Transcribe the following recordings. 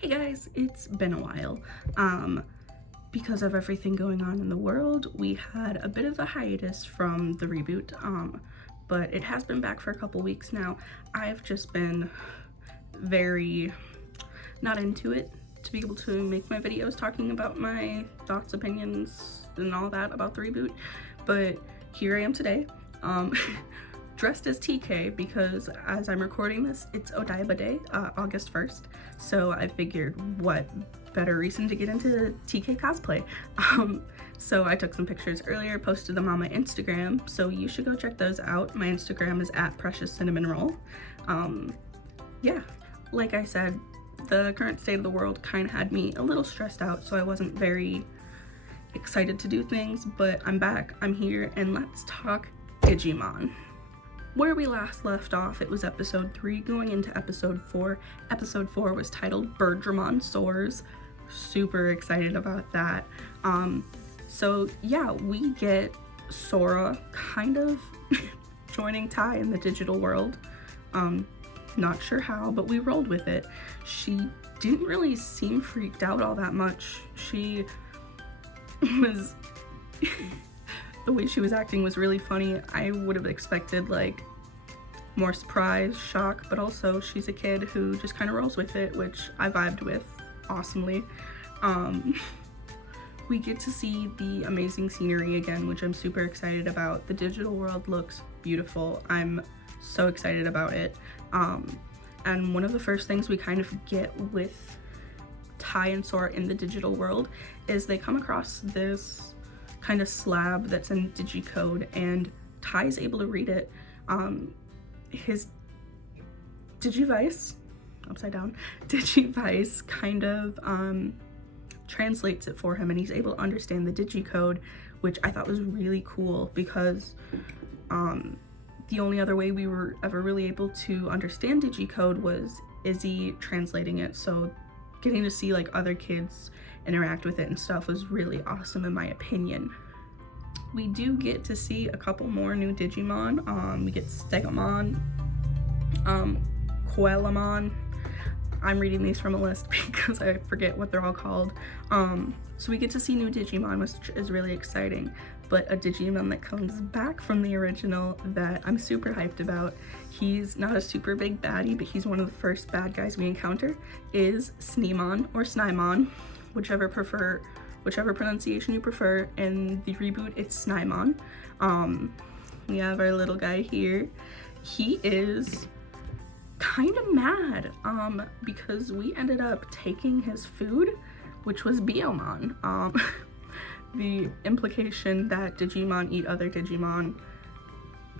Hey guys, it's been a while. Because of everything going on in the world, we had a bit of a hiatus from the reboot, but it has been back for a couple weeks now. I've just been very not into it to be able to make my videos talking about my thoughts, opinions, and all that about the reboot, but here I am today. Dressed as TK because as I'm recording this, it's Odaiba Day, August 1st. So I figured what better reason to get into TK cosplay. So I took some pictures earlier, posted them on my Instagram. So you should go check those out. My Instagram is @PreciousCinnamonRoll. Yeah, like I said, the current state of the world kind of had me a little stressed out, so I wasn't very excited to do things, but I'm back, I'm here, and let's talk Digimon. Where we last left off, it was episode 3 going into episode 4. Episode 4 was titled Digimon Soars. Super excited about that. So yeah, we get Sora kind of joining Tai in the digital world. Not sure how, but we rolled with it. She didn't really seem freaked out all that much. She was... the way she was acting was really funny. I would have expected like more surprise, shock, but also she's a kid who just kind of rolls with it, which I vibed with awesomely. We get to see the amazing scenery again, which I'm super excited about. The digital world looks beautiful. I'm so excited about it. And one of the first things we kind of get with Tai and Sora in the digital world is they come across this kind of slab that's in digicode, and Tai's able to read it. His digivice, upside down, digivice kind of translates it for him, and he's able to understand the digicode, which I thought was really cool because the only other way we were ever really able to understand digicode was Izzy translating it, so getting to see like other kids interact with it and stuff was really awesome in my opinion. We do get to see a couple more new Digimon. We get Stegomon, Coelamon. I'm reading these from a list because I forget what they're all called. So we get to see new Digimon, which is really exciting. But a Digimon that comes back from the original that I'm super hyped about, he's not a super big baddie, but he's one of the first bad guys we encounter, is Sneemon or Snymon, whichever pronunciation you prefer. In the reboot, it's Snymon. We have our little guy here. He is kind of mad because we ended up taking his food, which was Biomon. The implication that Digimon eat other Digimon,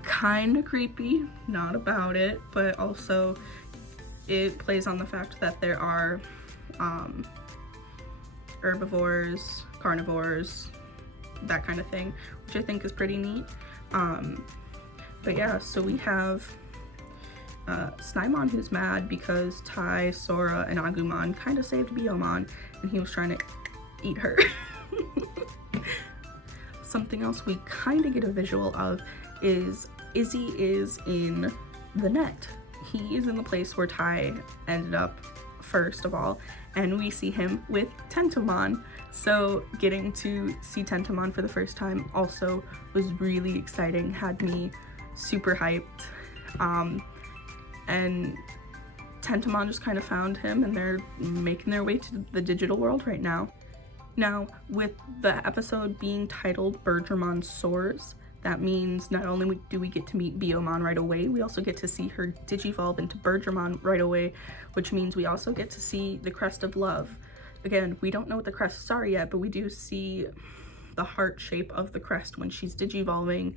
kind of creepy, not about it, but also it plays on the fact that there are herbivores, carnivores, that kind of thing, which I think is pretty neat. But yeah, so we have Snymon, who's mad because Tai, Sora, and Agumon kind of saved Biomon, and he was trying to eat her. Something else we kind of get a visual of is Izzy is in the net. He is in the place where Tai ended up first of all, and we see him with Tentomon. So getting to see Tentomon for the first time also was really exciting, had me super hyped. And Tentomon just kind of found him, and they're making their way to the digital world right now. Now, with the episode being titled Digimon Soars, that means not only do we get to meet Biomon right away, we also get to see her digivolve into Digimon right away, which means we also get to see the Crest of Love. Again, we don't know what the crests are yet, but we do see the heart shape of the crest when she's digivolving,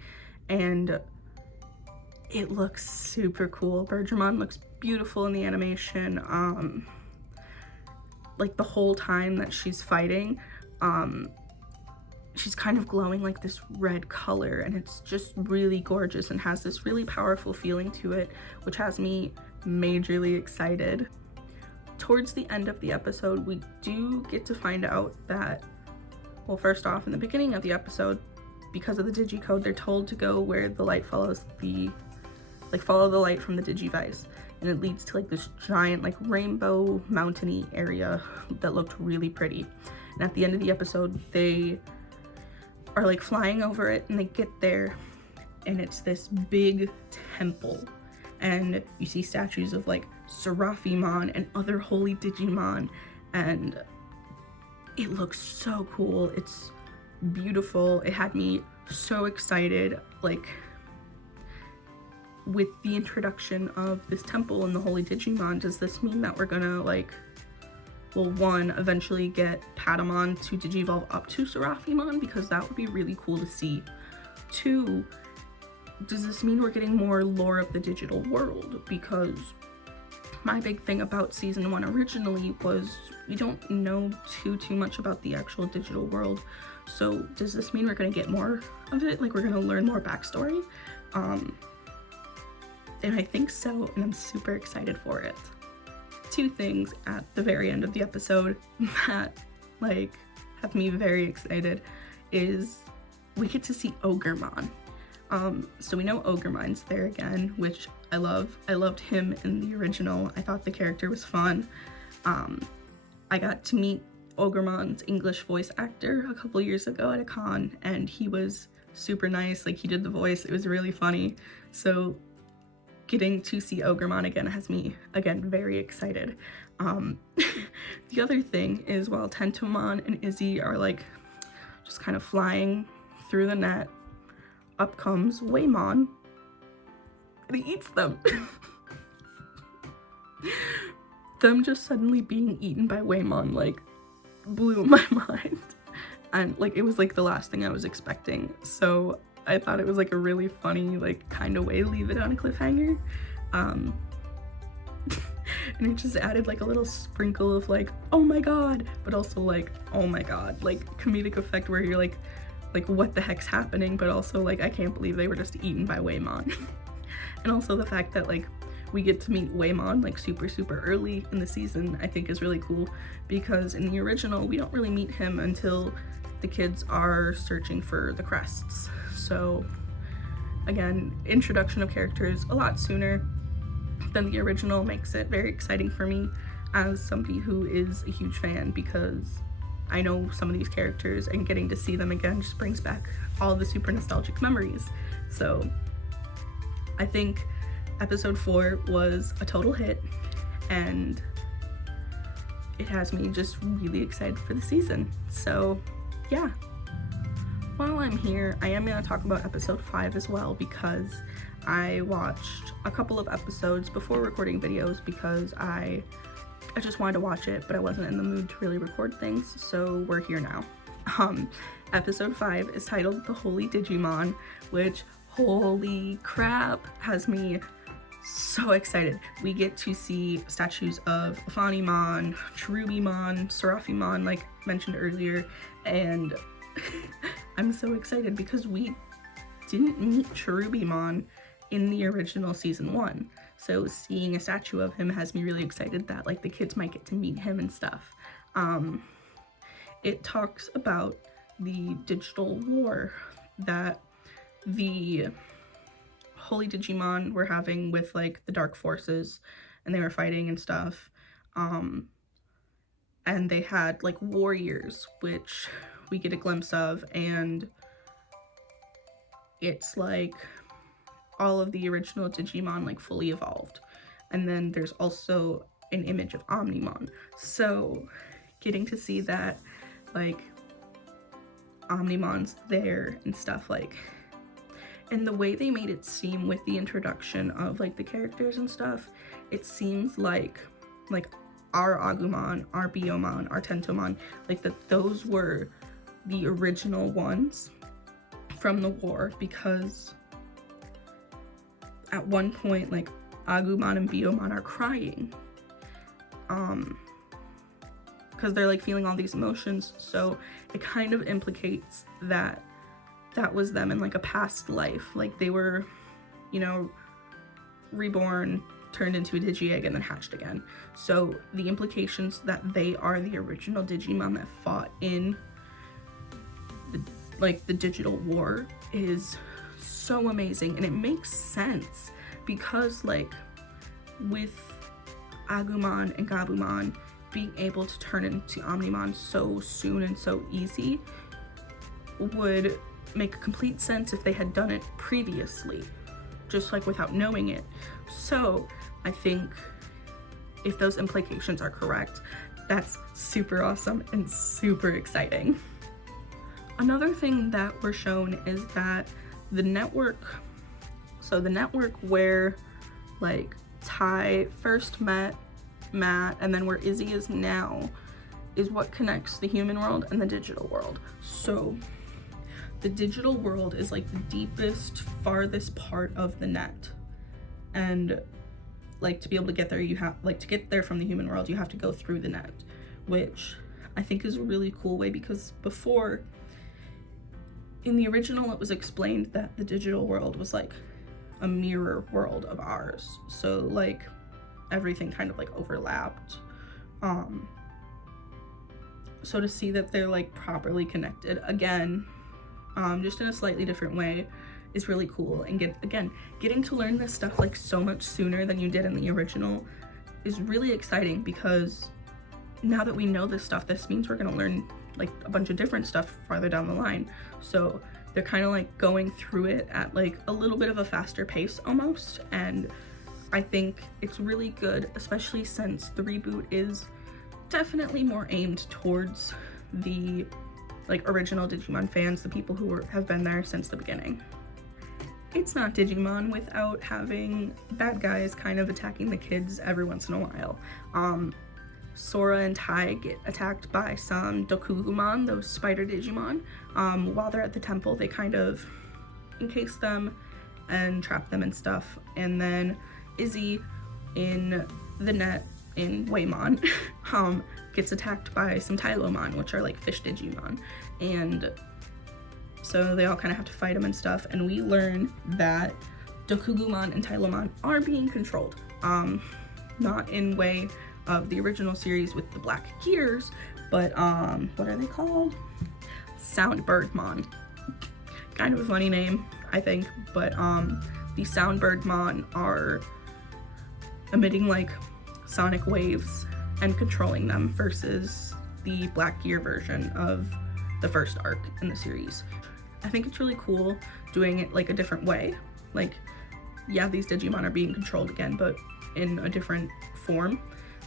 and it looks super cool. Digimon looks beautiful in the animation. Like the whole time that she's fighting, she's kind of glowing like this red color, and it's just really gorgeous and has this really powerful feeling to it, which has me majorly excited. Towards the end of the episode, we do get to find out that, well, first off, in the beginning of the episode, because of the digicode, they're told to go where the light follows the, like, follow the light from the digivice. and it leads to like this giant like rainbow mountainy area that looked really pretty. And at the end of the episode, they are like flying over it, and they get there, and it's this big temple, and you see statues of like Seraphimon and other holy Digimon, and it looks so cool. It's beautiful. It had me so excited, like with the introduction of this temple and the holy Digimon. Does this mean that we're gonna like, well, one, eventually get Patamon to digivolve up to Seraphimon, because that would be really cool to see. Two, does this mean we're getting more lore of the digital world? Because my big thing about season 1 originally was we don't know too much about the actual digital world. So does this mean we're gonna get more of it? Like, we're gonna learn more backstory? And I think so, and I'm super excited for it. Two things at the very end of the episode that like have me very excited is we get to see Ogremon. So we know Ogremon's there again, which I love. I loved him in the original. I thought the character was fun. I got to meet Ogremon's English voice actor a couple years ago at a con, and he was super nice. Like, he did the voice. It was really funny. So getting to see Ogremon again has me, again, very excited. The other thing is, while Tentomon and Izzy are like just kind of flying through the net, up comes Waymon and he eats them. Them just suddenly being eaten by Waymon like blew my mind, and like it was like the last thing I was expecting. So I thought it was like a really funny, like, kind of way to leave it on a cliffhanger. And it just added like a little sprinkle of like, oh my god, but also like, oh my god, like comedic effect where you're like what the heck's happening, but also like, I can't believe they were just eaten by Waymon. And also the fact that like we get to meet Waymon like super early in the season, I think is really cool, because in the original we don't really meet him until the kids are searching for the crests. So again, introduction of characters a lot sooner than the original makes it very exciting for me as somebody who is a huge fan, because I know some of these characters, and getting to see them again just brings back all the super nostalgic memories. So I think episode 4 was a total hit, and it has me just really excited for the season. So yeah. While I'm here, I am going to talk about episode 5 as well, because I watched a couple of episodes before recording videos because I just wanted to watch it, but I wasn't in the mood to really record things, so we're here now. Episode 5 is titled The Holy Digimon, which, holy crap, has me so excited. We get to see statues of Afanimon, Cherubimon, Seraphimon, like mentioned earlier, and I'm so excited because we didn't meet Cherubimon in the original season 1. So seeing a statue of him has me really excited that like the kids might get to meet him and stuff. It talks about the digital war that the Holy Digimon were having with like the dark forces, and they were fighting and stuff. And they had like warriors, which we get a glimpse of, and it's like all of the original Digimon like fully evolved. And then there's also an image of Omnimon. So getting to see that like Omnimon's there and stuff, like, and the way they made it seem with the introduction of like the characters and stuff, it seems like our Agumon, our Biomon, our Tentomon, like that those were the original ones from the war, because at one point like Agumon and Biomon are crying because they're like feeling all these emotions. So it kind of implicates that was them in like a past life, like they were, you know, reborn, turned into a Digi-Egg, and then hatched again. So the implications that they are the original Digimon that fought in the digital war is so amazing, and it makes sense because like with Agumon and Gabumon being able to turn into Omnimon so soon and so easy would make complete sense if they had done it previously, just like without knowing it. So I think if those implications are correct, that's super awesome and super exciting. Another thing that we're shown is that the network where like Tai first met Matt and then where Izzy is now is what connects the human world and the digital world. So the digital world is like the deepest, farthest part of the net, and like to be able to get there, you have like to get there from the human world, you have to go through the net, which I think is a really cool way, because before in the original it was explained that the digital world was like a mirror world of ours, so like everything kind of like overlapped. So to see that they're like properly connected again, just in a slightly different way, is really cool. And getting to learn this stuff like so much sooner than you did in the original is really exciting, because now that we know this stuff, this means we're gonna learn like a bunch of different stuff farther down the line. So they're kind of like going through it at like a little bit of a faster pace almost, and I think it's really good, especially since the reboot is definitely more aimed towards the like original Digimon fans, the people who have been there since the beginning. It's not Digimon without having bad guys kind of attacking the kids every once in a while. Sora and Tai get attacked by some Dokugumon, those spider Digimon. While they're at the temple, they kind of encase them and trap them and stuff. And then Izzy in the net in Waymon gets attacked by some Tylomon, which are like fish Digimon. And so they all kind of have to fight him and stuff. And we learn that Dokugumon and Tylomon are being controlled. Not in way of the original series with the black gears, but what are they called? Soundbirdmon. Kind of a funny name, I think, but the Soundbirdmon are emitting like sonic waves and controlling them, versus the black gear version of the first arc in the series. I think it's really cool doing it like a different way. Like, yeah, these Digimon are being controlled again, but in a different form.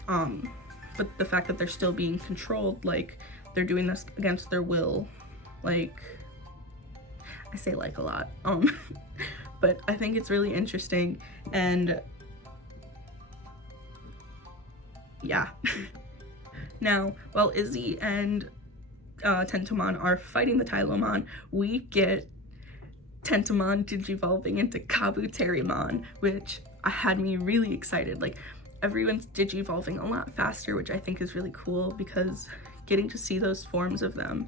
But the fact that they're still being controlled, like they're doing this against their will, like, I say like a lot, but I think it's really interesting. And yeah. Now, while Izzy and Tentomon are fighting the Tylomon, we get Tentomon digivolving into Kabuterimon, which had me really excited. Like, everyone's digivolving a lot faster, which I think is really cool, because getting to see those forms of them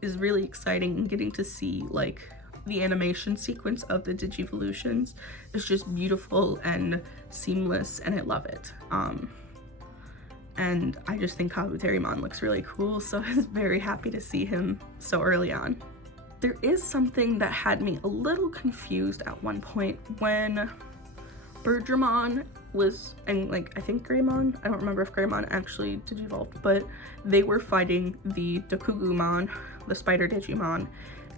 is really exciting, and getting to see like the animation sequence of the digivolutions is just beautiful and seamless, and I love it. And I just think Kabuterimon looks really cool, so I was very happy to see him so early on. There is something that had me a little confused at one point when Birdramon was, and like I think Greymon, I don't remember if Greymon actually digivolved, but they were fighting the Dokugumon, the spider Digimon,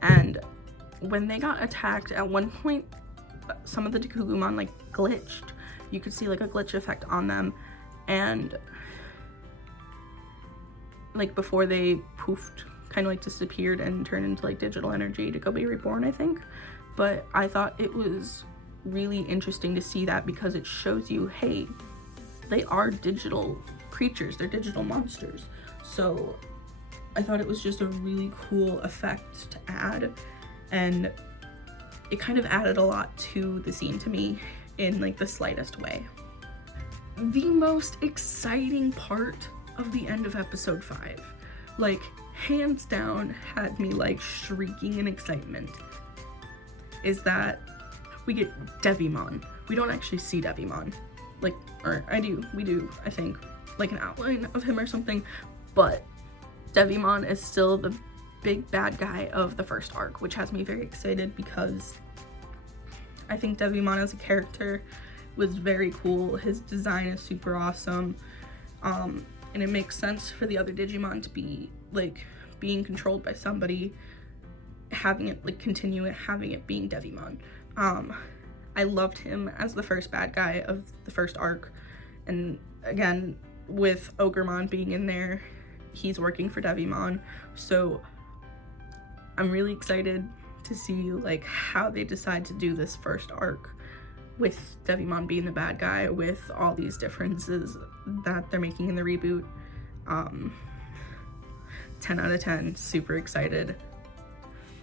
and when they got attacked at one point, some of the Dokugumon like glitched. You could see like a glitch effect on them, and like before they poofed, kind of like disappeared and turned into like digital energy to go be reborn, I think. But I thought it was really interesting to see that, because it shows you, hey, they are digital creatures, they're digital monsters. So I thought it was just a really cool effect to add, and it kind of added a lot to the scene to me in like the slightest way. The most exciting part of the end of episode 5, like hands down had me like shrieking in excitement, is that we get Devimon. We don't actually see Devimon, like, or we do, I think, like an outline of him or something, but Devimon is still the big bad guy of the first arc, which has me very excited, because I think Devimon as a character was very cool. His design is super awesome, and it makes sense for the other Digimon to be like being controlled by somebody, having it like continue having it being Devimon. I loved him as the first bad guy of the first arc, and again with Ogremon being in there, he's working for Devimon, so I'm really excited to see like how they decide to do this first arc with Devimon being the bad guy, with all these differences that they're making in the reboot. 10 out of 10, super excited.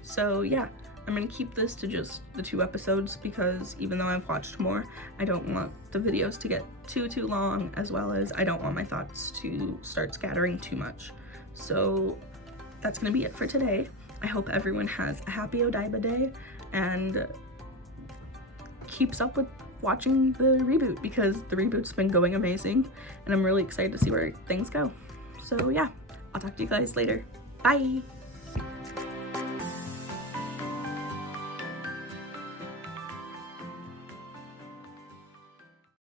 So yeah, I'm gonna keep this to just the 2 episodes because even though I've watched more, I don't want the videos to get too long, as well as I don't want my thoughts to start scattering too much. So that's gonna be it for today. I hope everyone has a happy Odaiba day and keeps up with watching the reboot, because the reboot's been going amazing and I'm really excited to see where things go. So yeah, I'll talk to you guys later. Bye!